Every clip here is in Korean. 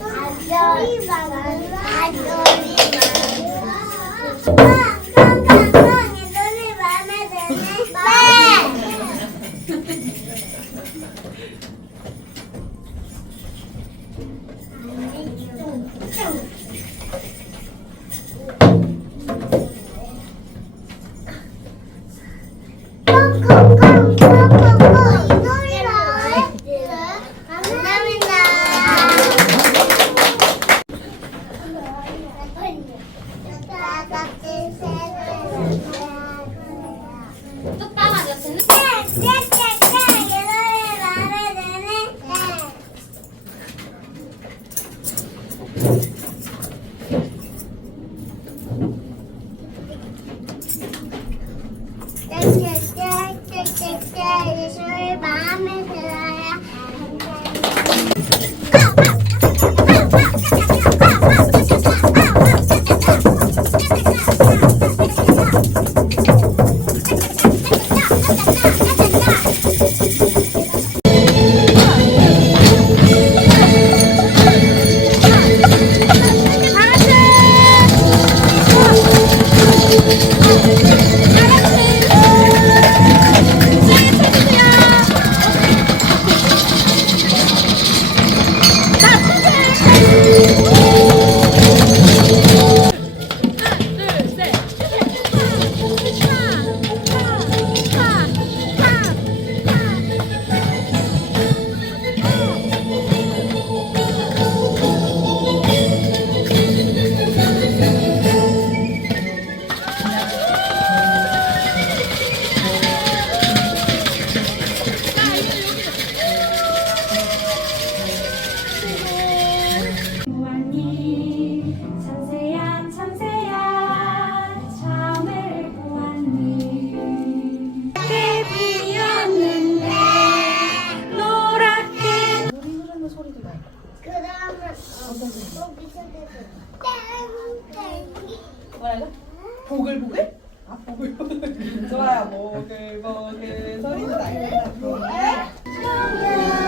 阿娇，你妈妈。阿娇，你妈妈。 짤짤짤짤짤 예수의 마음에 들어야 보글보글? 아 보글보글 좋아요 보글보글 소리 나요. 네.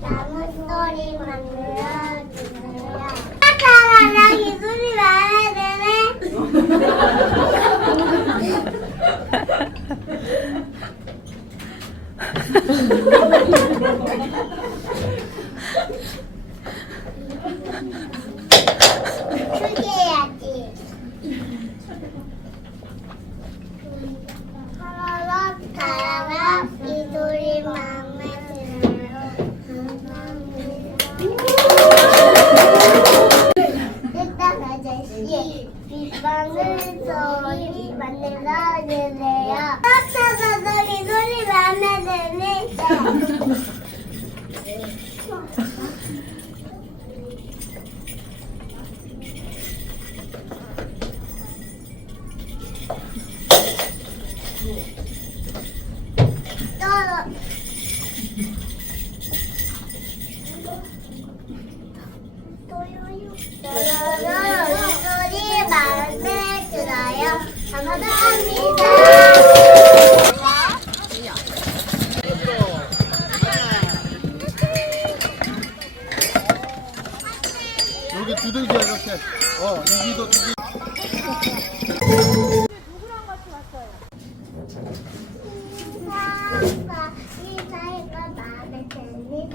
나무 소리 만들어 주세요. 떨어요. 소리 마음에 들어요. 감사합니다. 여기 두들겨 이렇게. 어, 이기도 두기. 아빠, 이 사이가 마음에 드는데.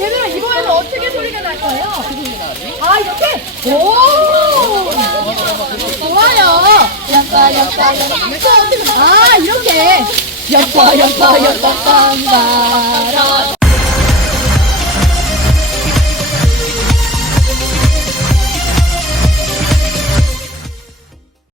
얘들아 이번에는 어떻게 소리가 날 거예요? 아 이렇게? 오! 좋아요. 야빠 야빠 야빠 아 이렇게. 야빠 야빠 야빠 빰바라